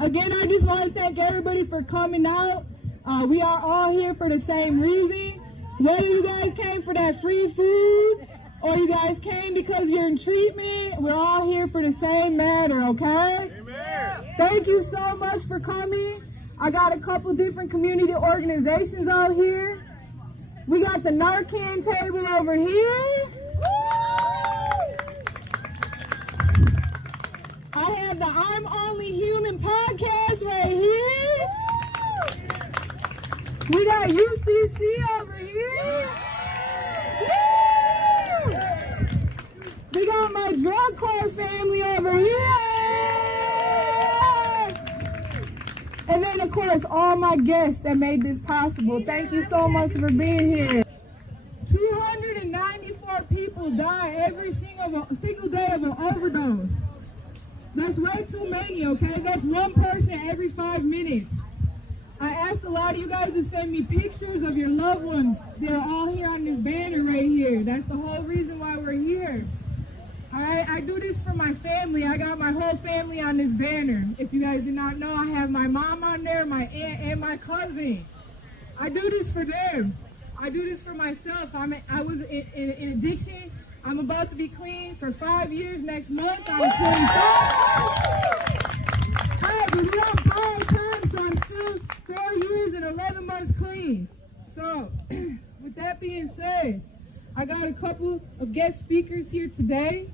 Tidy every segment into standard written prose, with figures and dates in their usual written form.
Again, I just want to thank everybody for coming out. We are all here for the same reason. Whether you guys came for that free food or you guys came because you're in treatment, we're all here for the same matter, okay? Amen. Thank you so much for coming. I got a couple different community organizations out here. We got the Narcan table over here. I have the I'm Only Human podcast right here. We got UCC over here. We got my drug court family over here. And then, of course, all my guests that made this possible. Thank you so much for being here. 294 people die every single day of an overdose. That's way too many, okay? That's one person every 5 minutes. I asked a lot of you guys to send me pictures of your loved ones. They're all here on this banner right here. That's the whole reason why we're here. All right, I do this for my family. I got my whole family on this banner. If you guys did not know, I have my mom on there, my aunt, and my cousin. I do this for them. I do this for myself. I was in addiction. I'm about to be clean for 5 years next month. I'm 25. Hey, but we don't borrow time, so I'm still 4 years and 11 months clean. So, with that being said, I got a couple of guest speakers here today.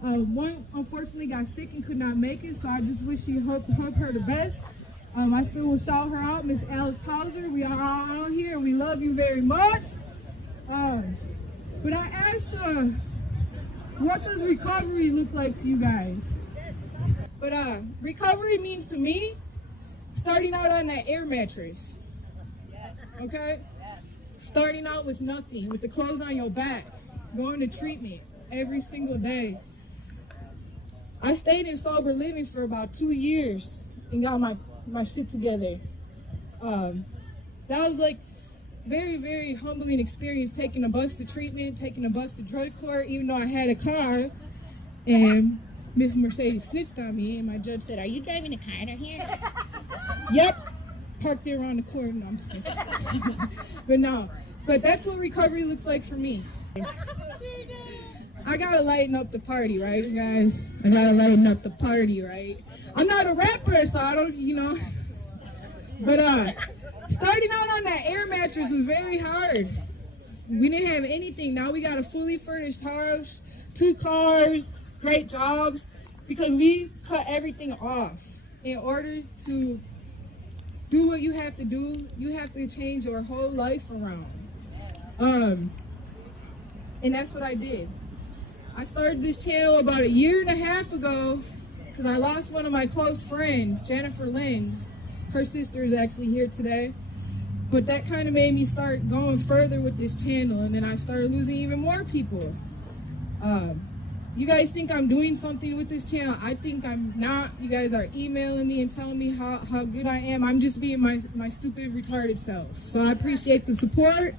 One unfortunately got sick and could not make it, so I just wish she hope her the best. I still will shout her out, Miss Alice Pauser. We are all out here and we love you very much. But I asked what does recovery look like to you guys? But recovery means to me starting out on that air mattress. Okay? Starting out with nothing, with the clothes on your back, going to treatment every single day. I stayed in sober living for about 2 years and got my shit together. That was like very, very humbling experience, taking a bus to treatment, taking a bus to drug court, even though I had a car. And Miss Mercedes snitched on me, and my judge said, "Are you driving a car to here?" Yep. Parked there around the corner. No, I'm just kidding. But that's what recovery looks like for me. I gotta lighten up the party, right, guys? I gotta lighten up the party, right? I'm not a rapper, so I don't, But starting out on that air mattress was very hard. We didn't have anything. Now we got a fully furnished house, 2 cars, great jobs, because we cut everything off. In order to do what you have to do, you have to change your whole life around. And that's what I did. I started this channel about 1.5 years ago because I lost one of my close friends, Jennifer Lenz. Her sister is actually here today. But that kind of made me start going further with this channel, and then I started losing even more people. You guys think I'm doing something with this channel? I think I'm not. You guys are emailing me and telling me how good I am. I'm just being my stupid, retarded self. So I appreciate the support.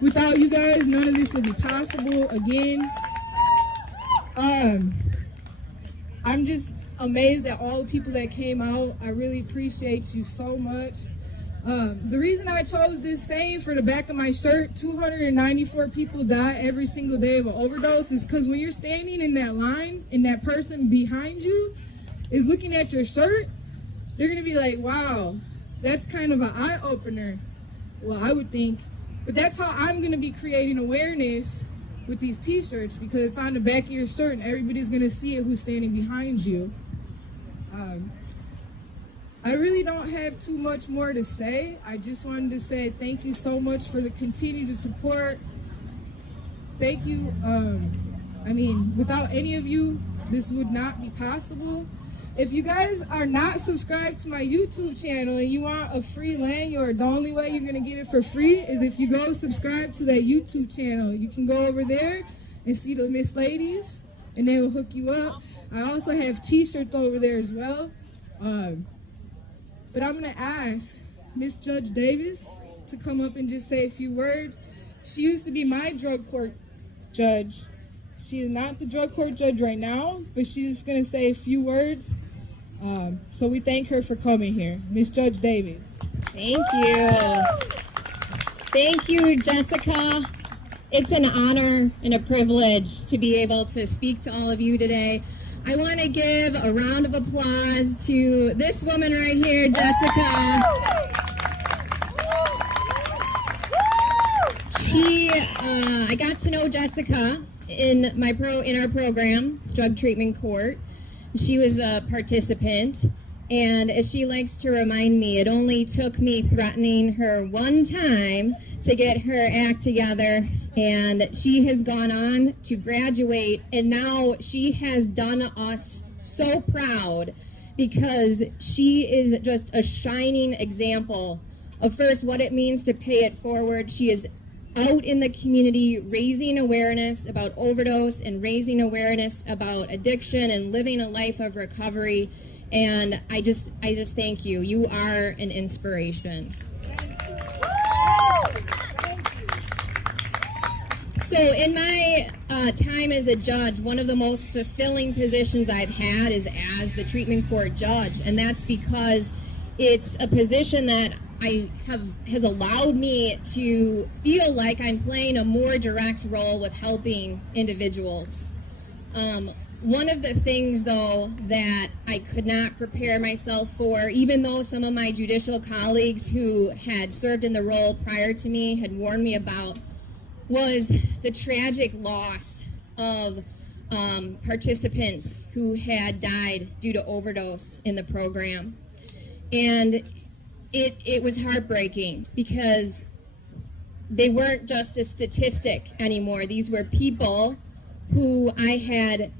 Without you guys, none of this would be possible. Again, I'm just amazed at all the people that came out. I really appreciate you so much. The reason I chose this saying for the back of my shirt, 294 people die every single day of an overdose, is because when you're standing in that line and that person behind you is looking at your shirt, they're going to be like, wow, that's kind of an eye-opener. Well, I would think. But that's how I'm going to be creating awareness with these t-shirts, because it's on the back of your shirt and everybody's going to see it who's standing behind you. I really don't have too much more to say. I just wanted to say thank you so much for the continued support. Thank you. I mean, without any of you, this would not be possible. If you guys are not subscribed to my YouTube channel and you want a free lanyard, the only way you're going to get it for free is if you go subscribe to that YouTube channel. You can go over there and see the Miss Ladies, and they will hook you up. I also have t-shirts over there as well. But I'm going to ask Miss Judge Davis to come up and just say a few words. She used to be my drug court judge. She is not the drug court judge right now, but she's going to say a few words. So we thank her for coming here. Miss Judge Davis. Thank you. Thank you, Jessica. It's an honor and a privilege to be able to speak to all of you today. I want to give a round of applause to this woman right here, Jessica. I got to know Jessica in our program, Drug Treatment Court. She was a participant, and as she likes to remind me, it only took me threatening her one time to get her act together, and she has gone on to graduate, and now she has done us so proud because she is just a shining example of first what it means to pay it forward. She is out in the community raising awareness about overdose and raising awareness about addiction and living a life of recovery. And I just thank you. You are an inspiration. So in my time as a judge, one of the most fulfilling positions I've had is as the treatment court judge. And that's because it's a position that has allowed me to feel like I'm playing a more direct role with helping individuals. One of the things, though, that I could not prepare myself for, even though some of my judicial colleagues who had served in the role prior to me had warned me about, was the tragic loss of participants who had died due to overdose in the program. And it was heartbreaking because they weren't just a statistic anymore. These were people who I had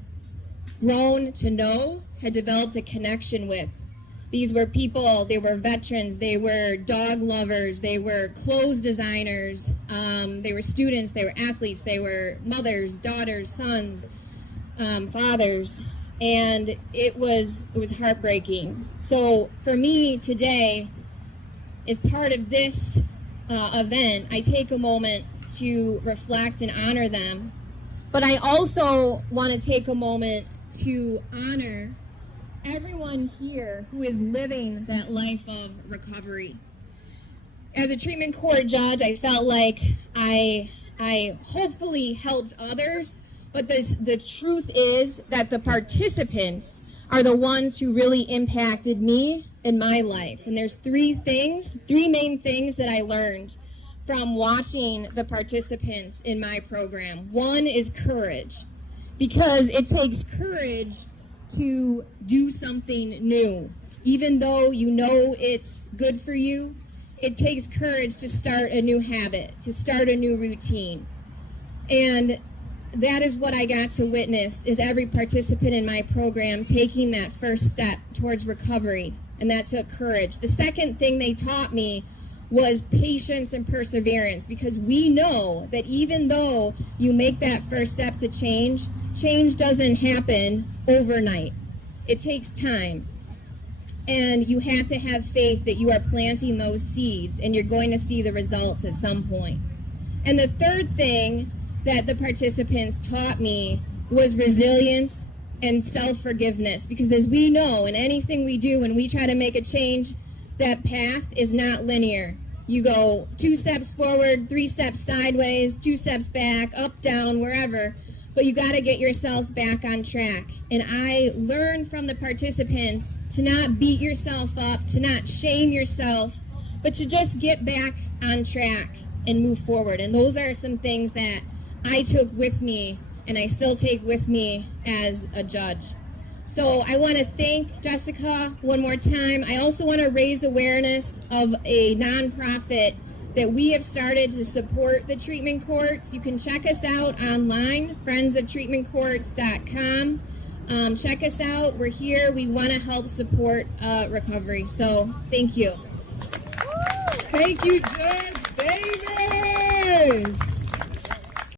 grown to know, had developed a connection with. These were people, they were veterans, they were dog lovers, they were clothes designers, they were students, they were athletes, they were mothers, daughters, sons, fathers, and it was heartbreaking. So for me today, as part of this event, I take a moment to reflect and honor them, but I also want to take a moment to honor everyone here who is living that life of recovery. As a treatment court judge, I felt like I hopefully helped others, but the truth is that the participants are the ones who really impacted me in my life. And there's three main things that I learned from watching the participants in my program. One is courage, because it takes courage to do something new. Even though you know it's good for you, it takes courage to start a new habit, to start a new routine. And that is what I got to witness, is every participant in my program taking that first step towards recovery, and that took courage. The second thing they taught me was patience and perseverance, because we know that even though you make that first step to change doesn't happen overnight. It takes time. And you have to have faith that you are planting those seeds and you're going to see the results at some point. And the third thing that the participants taught me was resilience and self-forgiveness, because as we know, in anything we do, when we try to make a change, that path is not linear. You go 2 steps forward, 3 steps sideways, 2 steps back, up, down, wherever, but you got to get yourself back on track. And I learned from the participants to not beat yourself up, to not shame yourself, but to just get back on track and move forward. And those are some things that I took with me and I still take with me as a judge. So I want to thank Jessica one more time. I also want to raise awareness of a nonprofit that we have started to support the treatment courts. You can check us out online, friendsoftreatmentcourts.com. Check us out. We're here. We want to help support recovery. So thank you. Thank you, Judge Davis.